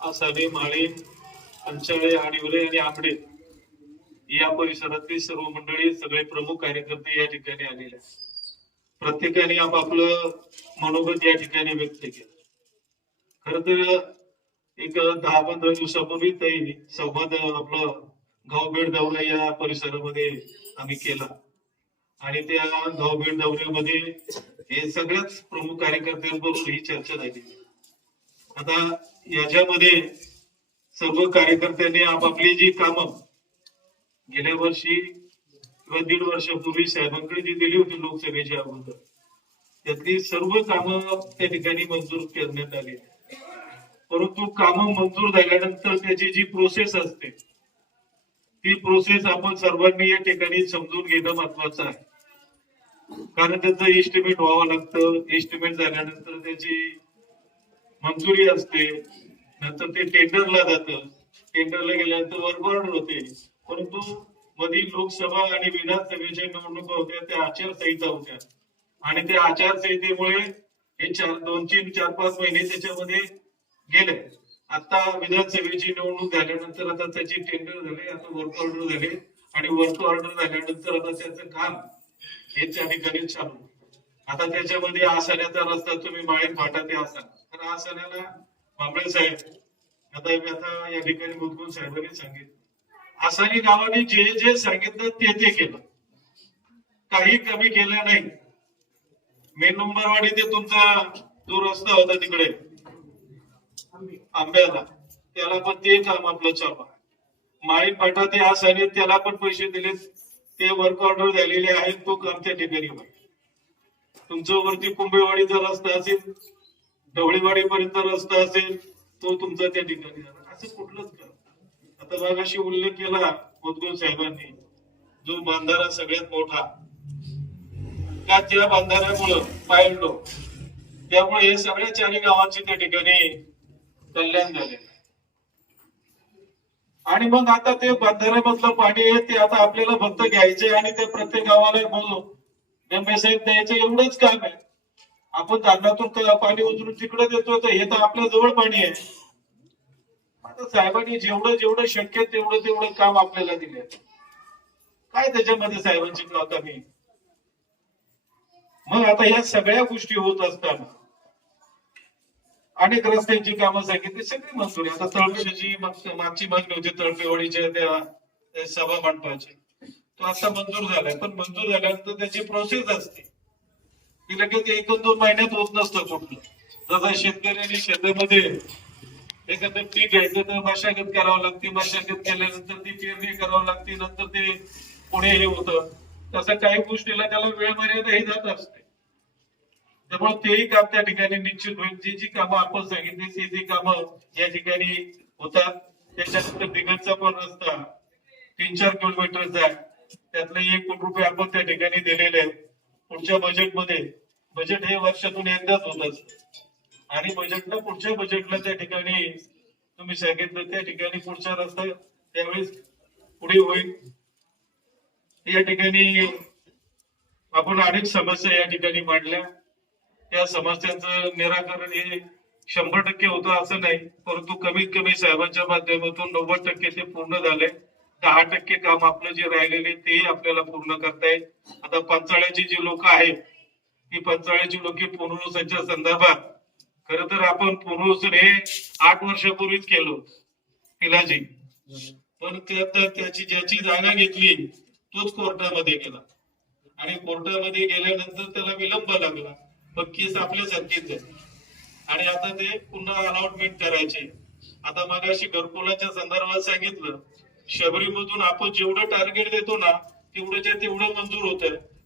आसाने माळे पंचाळे आडिवरे आणि आंबडे या परिसरातली सर्व मंडळी सगळे प्रमुख कार्यकर्ते या ठिकाणी आलेले प्रत्येकाने आपापलं मनोगत या ठिकाणी व्यक्त केलं. खर तर एक दहा पंधरा दिवसापूर्वी तरी संवाद आपलं गावभेट दौरा या परिसरामध्ये आम्ही केला. आणि त्या गावभेट दौऱ्यामध्ये हे सगळ्याच प्रमुख कार्यकर्त्यांबरोबर ही चर्चा झाली. आता याच्यामध्ये सर्व कार्यकर्त्यांनी आपापली जी कामं गेल्या वर्षी किंवा दीड वर्षापूर्वी साहेबांकडे जी दिली होती लोकसभेच्या अगोदर त्यातली सर्व कामं त्या ठिकाणी मंजूर करण्यात आली. परंतु कामं मंजूर झाल्यानंतर त्याची जी प्रोसेस असते ती प्रोसेस आपण सर्वांनी या ठिकाणी समजून घेणं महत्वाचं आहे. कारण त्याचं एस्टिमेट व्हावं लागतं. एस्टिमेट झाल्यानंतर त्याची मंजुरी असते नंतर ते टेंडरला जातं. टेंडरला गेल्यानंतर वर्क ऑर्डर होते. परंतु मधील लोकसभा आणि विधानसभेच्या निवडणुका होत्या त्या आचारसंहिता होत्या. आणि त्या आचारसंहितेमुळे हे चार दोन तीन चार पाच महिने त्याच्यामध्ये गेले. आता विधानसभेची निवडणूक झाल्यानंतर आता त्याचे टेंडर झाले आता वर्क ऑर्डर झाले. आणि वर्क ऑर्डर झाल्यानंतर आता त्याचं काम हे त्या ठिकाणी चालू आता त्याच्यामध्ये आसाण्याचा रस्ता तुम्ही बाहेर फाटा ते असाल. तर आसाण्याला बांबळे साहेब आता मी आता या ठिकाणी मुदगुल साहेबांनी सांगितलं. आसानी गावाने जे जे सांगितलं ते ते केलं. काही कमी केलं नाही. मेन नंबरवाडी ते तुमचा जो रस्ता होता तिकडे आंब्याला त्याला पण ते काम आपलं चालू आहे. माळी फाटा ते आसाने त्याला पण पैसे दिले ते वर्क ऑर्डर झालेले आहेत तो काम त्या ठिकाणी होईल. तुमचं वरती कुंभेवाडीचा रस्ता असेल ढवळीवाडी पर्यंत रस्ता असेल तो तुमचा त्या ठिकाणी असं कुठलंच का? आता मागाशी उल्लेख केला मुदगुल साहेबांनी जो बांधारा सगळ्यात मोठा. का त्या बांधाऱ्यामुळं पायललो त्यामुळे हे सगळ्या चारी गावांचे त्या ठिकाणी कल्याण झाले. आणि मग आता ते बांधाऱ्यामधलं पाणी आहे ते आता आपल्याला फक्त घ्यायचे आणि ते प्रत्येक गावाला बोललो साहेब द्यायचं एवढंच काम आहे. आपण धरणातून पाणी उचलून तिकडे देतो तर हे तर आपल्या जवळ पाणी आहे. आता साहेबांनी जेवढं जेवढं शक्य तेवढं तेवढं काम आपल्याला दिले काय त्याच्यामध्ये साहेबांची कमी मग आता या सगळ्या गोष्टी होत असताना अनेक रस्त्यांची कामं सांगितली सगळी मंजुरी आता तळपेची मागची मागणी होती तळपेवाडीच्या त्या त्या सभा मंडपाची. तो आता मंजूर झालाय. पण मंजूर झाल्यानंतर त्याची प्रोसेस असते. ती लगेच एक दोन महिन्यात होत नसतं कुठलं जसं शेतकऱ्यांनी शेतामध्ये एखादं पीक घ्यायचं तर मशागत करावं लागते. मशागत केल्यानंतर ती पेरणी करावं लागते. नंतर ते पुढे हे होतं. तसं काही गोष्टीला त्याला वेळ मर्यादा ही जात असते. त्यामुळे तेही काम त्या ठिकाणी निश्चित होईल. जी जी कामं आपण सांगितली ती जी कामं या ठिकाणी होतात. त्याच्यानंतर दिगंजचा पण रस्ता तीन चार किलोमीटरचा आहे त्यातले एक कोटी रुपये आपण त्या ठिकाणी दिलेले आहेत. पुढच्या बजेटमध्ये बजेट हे वर्षातून एकदाच होत आणि बजेटला पुढच्या बजेटला त्या ठिकाणी तुम्ही सांगितलं त्या ठिकाणी पुढचा रस्ता त्यावेळेस पुढे होईल. या ठिकाणी आपण अनेक समस्या या ठिकाणी मांडल्या. त्या समस्यांचं निराकरण हे शंभर टक्के होतं असं नाही परंतु कमीत कमी साहेबांच्या माध्यमातून नव्वद टक्के ते पूर्ण झाले. दहा टक्के काम आपलं जे राहिलेले ते आपल्याला पूर्ण करता येईल. आता पंचाळ्याची जी लोक आहेत ती पंचाळ्याची लोक पुनर्वसनच्या संदर्भात खर तर आपण पुनर्वसन हे आठ वर्षापूर्वीच केलो होतं. पिलाजी. पण त्याची ज्याची जागा घेतली तोच कोर्टामध्ये गेला. आणि कोर्टामध्ये गेल्यानंतर त्याला विलंब लागला. मग केस आपल्यासारखीच झाली. आणि आता ते पुन्हा अलॉटमेंट करायचे. आता मगाशी घरकुलाच्या संदर्भात सांगितलं शबरीमधून आपण जेवढं टार्गेट देतो ना तेवढंच्या तेवढं मंजूर होत.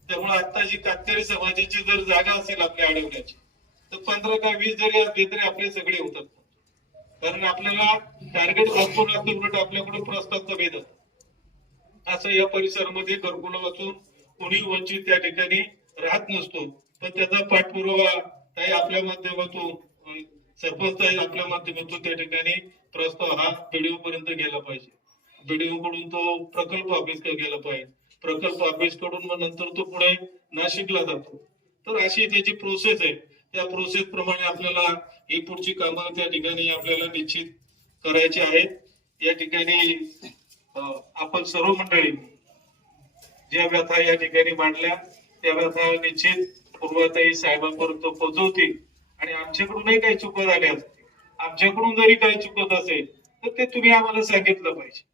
त्यामुळे आता जी कातकरी समाजाची जर जागा असेल आपल्या अडवण्याची तर पंधरा का वीस जरी असली तरी आपले सगळे होतात. कारण आपल्याला टार्गेट भरपूर उलट आपल्याकडून प्रस्ताव कमी येतात असं या परिसरामध्ये घरकुल वाचून कोणी वंचित त्या ठिकाणी राहत नसतो. पण त्याचा पाठपुरावा काही आपल्या माध्यमातून सरपंच आहे आपल्या माध्यमातून त्या ठिकाणी प्रस्ताव हा बीडीओ पर्यंत गेला पाहिजे. बीडीओ कडून तो प्रकल्प ऑफिस गेला पाहिजे. प्रकल्प अभ्यास करून मग नंतर तो पुढे नाशिकला जातो. तर अशी त्याची प्रोसेस आहे. त्या प्रोसेस प्रमाणे आपल्याला ही पुढची कामं त्या ठिकाणी आपल्याला निश्चित करायची आहेत. या ठिकाणी आपण सर्व मंडळी ज्या व्यथा या ठिकाणी मांडल्या त्या व्यथा निश्चित पूर्वताई साहेबांपर्यंत पोहोचवतील. आणि आमच्याकडूनही काही चुका झाल्या असतील. आमच्याकडून जरी काही चुकत असेल तर ते तुम्ही आम्हाला सांगितलं पाहिजे.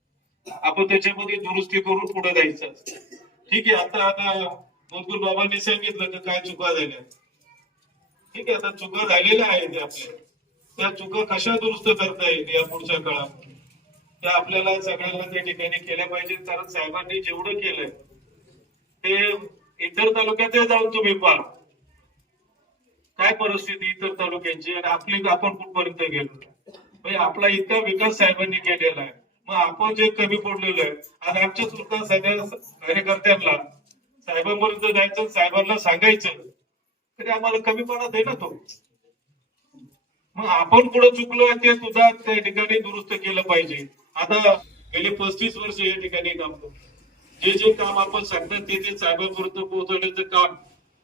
आपण त्याच्यामध्ये दुरुस्ती करून पुढे जायचं ठीक आहे आता आता मुदगुल बाबांनी सांगितलं की काय चुका झाल्या. ठीक आहे आता चुका झालेल्या आहेत आपल्या. त्या चुका कशा दुरुस्त करता येईल या पुढच्या काळामध्ये? त्या आपल्याला सगळ्यांना त्या ठिकाणी केल्या पाहिजेत कारण साहेबांनी जेवढं केलंय ते इतर तालुक्यात जाऊन तुम्ही पहा. काय परिस्थिती इतर तालुक्यांची आणि आपली आपण कुठपर्यंत गेलो? म्हणजे आपला इतका विकास साहेबांनी केलेला आहे. मग आपण जे कमी पडलेलो आहे आणि आमच्या सुद्धा सगळ्या कार्यकर्त्यांना साहेबांपर्यंत जायचं साहेबांना सांगायचं तरी आम्हाला कमीपणा दे ना तो. मग आपण पुढे चुकलो ते सुद्धा त्या ठिकाणी दुरुस्त केलं पाहिजे. आता गेले पस्तीस वर्ष या ठिकाणी काम करतो जे जे काम आपण सांगतात ते ते साहेबांपर्यंत पोहोचवण्याचं काम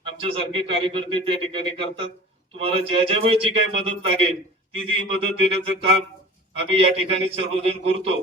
आमच्यासारखे कार्यकर्ते त्या ठिकाणी करतात. तुम्हाला ज्या ज्या वेळी जी काही मदत लागेल ती ती मदत देण्याचं काम आम्ही या ठिकाणी सर्वजण करतो